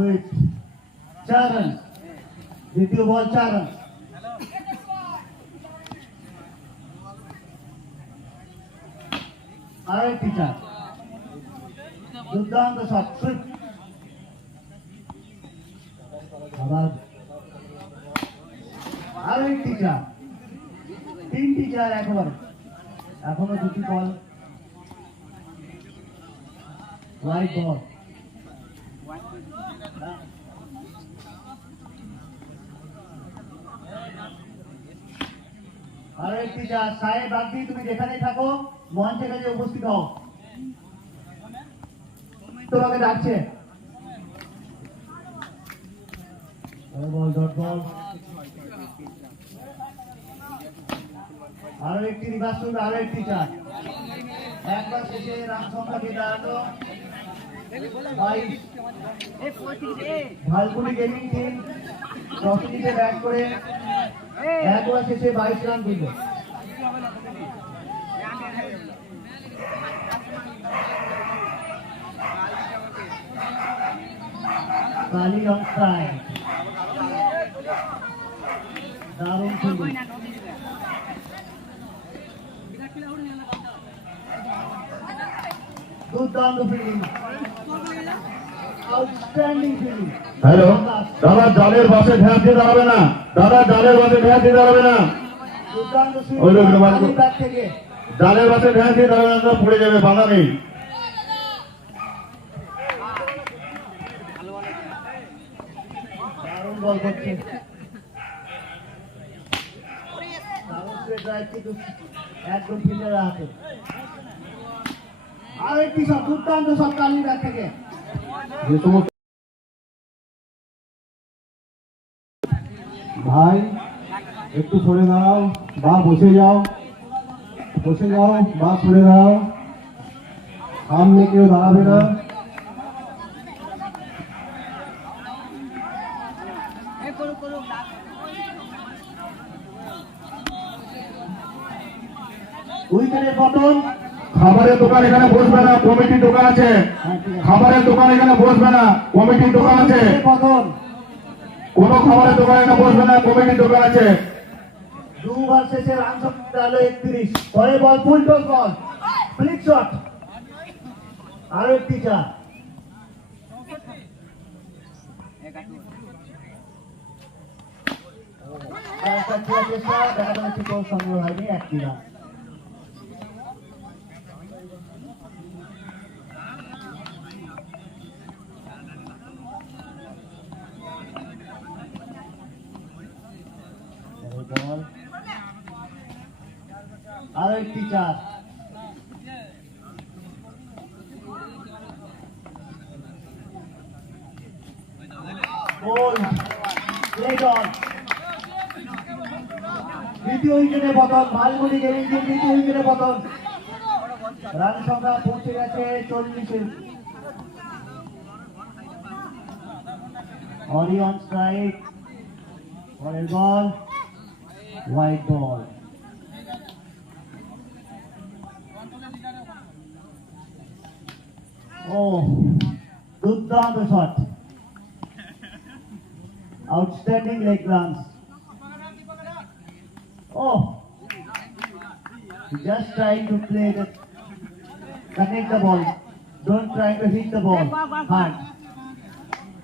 Sweet চার run দ্বিতীয় বল চার রান আরেকটি চার দুর্দান্ত শট সুইট আবার আরেকটি চার তিনটি চার একবারে। এখনও দুটি বল হোয়াইট বল আরও একটি যা সাহেব তুমি যেখানে থাকো উপস্থিত হও। তোমাকে ডাকছে। আরও একটি সুইপ আরও একটি চার একবার শেষে দাঁড়াল। বাইশ ভালপুরি গেমিং টিম টসে জিতে ব্যাট করে এক ওভার শেষে বাইশ রান দিল। কালি অন স্ট্রাইক দারুণ ফিল্ডিং দুর্দান্ত ফিল্ডিং আউটস্ট্যান্ডিং ফিল্ডিং হ্যালো? দাদা জালের বাসে ভ্যাস দিয়ে দাঁড়াবে না। দাদা জালের বাসে ভ্যাস দিয়ে দাঁড়াবে না। ওই লোক জালের বাসে ভ্যাস দিয়ে দাঁড়াবে না পড়ে যাবে বাধা নেই। বল করছে। একদম ফিল্ডারের হাতে। আর একটি শট দুর্দান্ত সব কালি ব্যাট থেকে। ভাই, একটু সরে দাঁড়াও, বা বসে যাও বসে যাও, বা সরে দাঁড়াও। সামনে কেউ দাঁড়াবে না। উইকেটের পতন। খাবারের দোকান এখানে বসবে না, কমিটির দোকান আছে। খাবারের দোকান এখানে বসবে না, কমিটির দোকান আছে। কোনো খাবারের দোকান এখানে বসবে না, কমিটির দোকান আছে। আরও একটি চার বল আরও একটি চার গোল প্লেড অন দ্বিতীয় উইকেটে পতন। মালগুড়ি পৌঁছে গেছে চল্লিশে। Orion strike ball white ball ও দুর্দান্ত shot outstanding leg runs Oh, just trying to play the connect the ball. Don't try to hit the ball hard.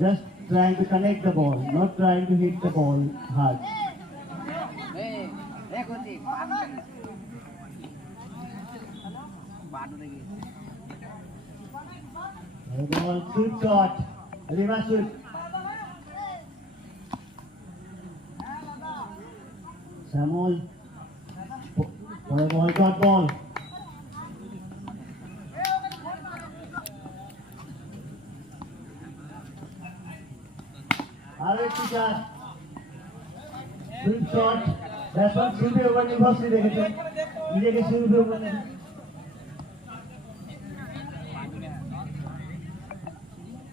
Just trying to connect the ball, not trying to hit the ball hard. บอลคืนกอดอลิมาสุดสามอนปล่อยบอลกอดบอลอาริติการคืนกอดแบบว่าคืนเดียวกันนี่พอสิเด็กๆนี่เด็กๆคืนเดียวกัน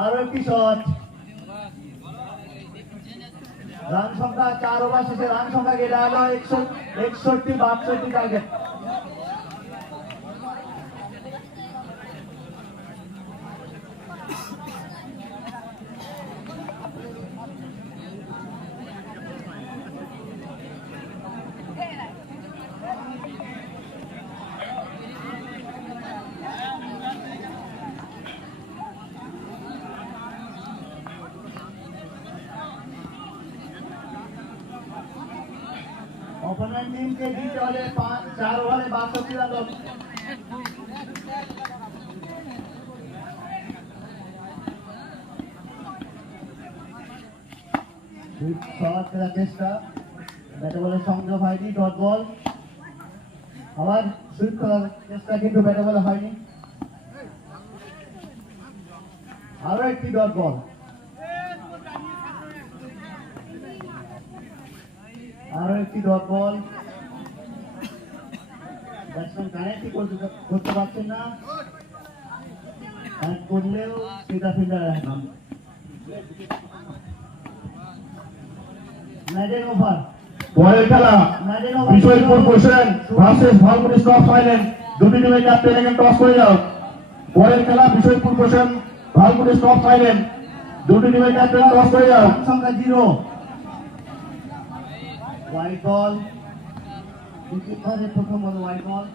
আরও একটি shot. Run সংখ্যা চার over শেষে run সংখ্যা গেটে হলো একষট্টি, বাষট্টি টার্গেট চেষ্টা ব্যাটে বলে সংযোগ হয়নি ডট বল আবার সুইপ করার চেষ্টা কিন্তু ব্যাটে বলে হয়নি। আরও একটি ডট বল আরও একটি ডট বল। ব্যাটসম্যান কানেক্টই করতে পারছেন না। কানেক্ট করলেও সেটা ফিল্ডার এখন ম্যাডেন ওভার। পরের খেলা বিশোরপুর কোশ্চেন ভার্সেস দুটি টিমের ক্যাপ্টেন এখানে টস করে যাও। পরের খেলা দুটি টিমের ক্যাপ্টেন টস করে যাও। সংখ্যা জিরো। হোয়াইট বল দ্বিতীয়বারের প্রথম বল হোয়াইট বল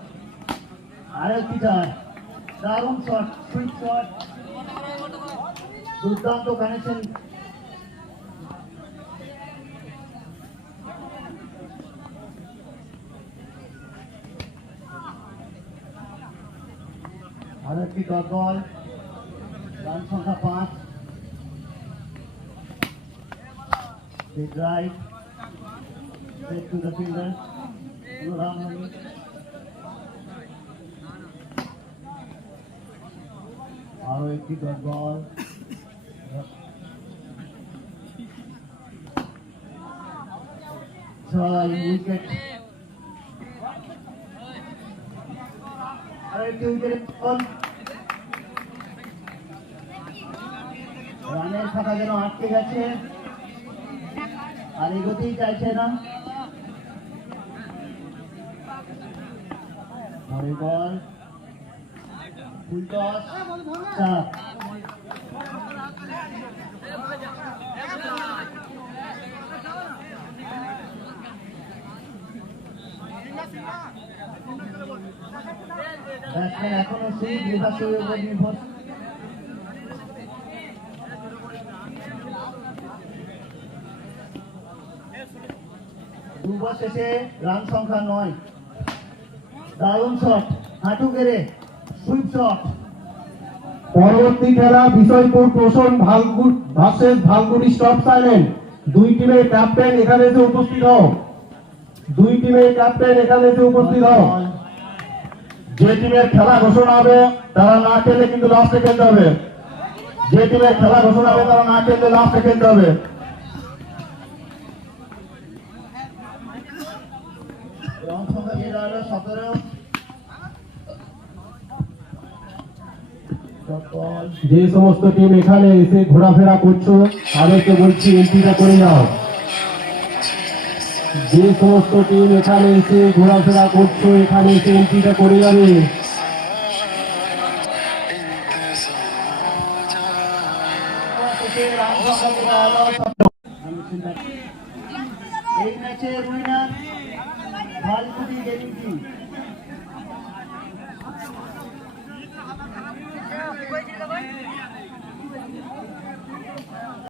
আরেকটি চার দারুণ শট সুইট শট দুর্দান্ত কানেকশন আরেকটি ডট বল রান সংখ্যা পাঁচ। Big Straight to the fielder. Run আরও একটি ডট বল ছয় উইকেট আরও একটি উইকেট বল রানের খাতা যেন আটকে গেছে আর এগোতেই চাইছে না পরের বল ফুল চার ব্যাটসম্যান এখনও সেই বিভাগের উপর নির্ভর। দুবার শেষে রান সংখ্যা নয়। দারুণ শট হাঁটু গেড়ে সুইপ শট পরবর্তী খেলা বিষয়পুর পোষণ ভালগুট ভার্সেস ভালগুড়ি স্টপ সাইলেন্ট। দুই টিমের ক্যাপ্টেন এখানে এসে উপস্থিত হও। দুই টিমের ক্যাপ্টেন এখানে এসে উপস্থিত হও। যে টিমের খেলা ঘোষণা হবে তারা না খেললে কিন্তু লাস্টে খেলতে হবে। যে টিমের খেলা ঘোষণা হবে তারা না খেললে লাস্টে খেলতে হবে। সতেরো। যে সমস্ত টিম এখানে এসে ঘোরাফেরা করছ, তাদেরকে বলছি এন্ট্রিটা করে যাও যে সমস্ত টিম এখানে এসে ঘোরাফেরা করছ, এখানে এসে এন্ট্রিটা করে যাবে। এই গেমিং টিম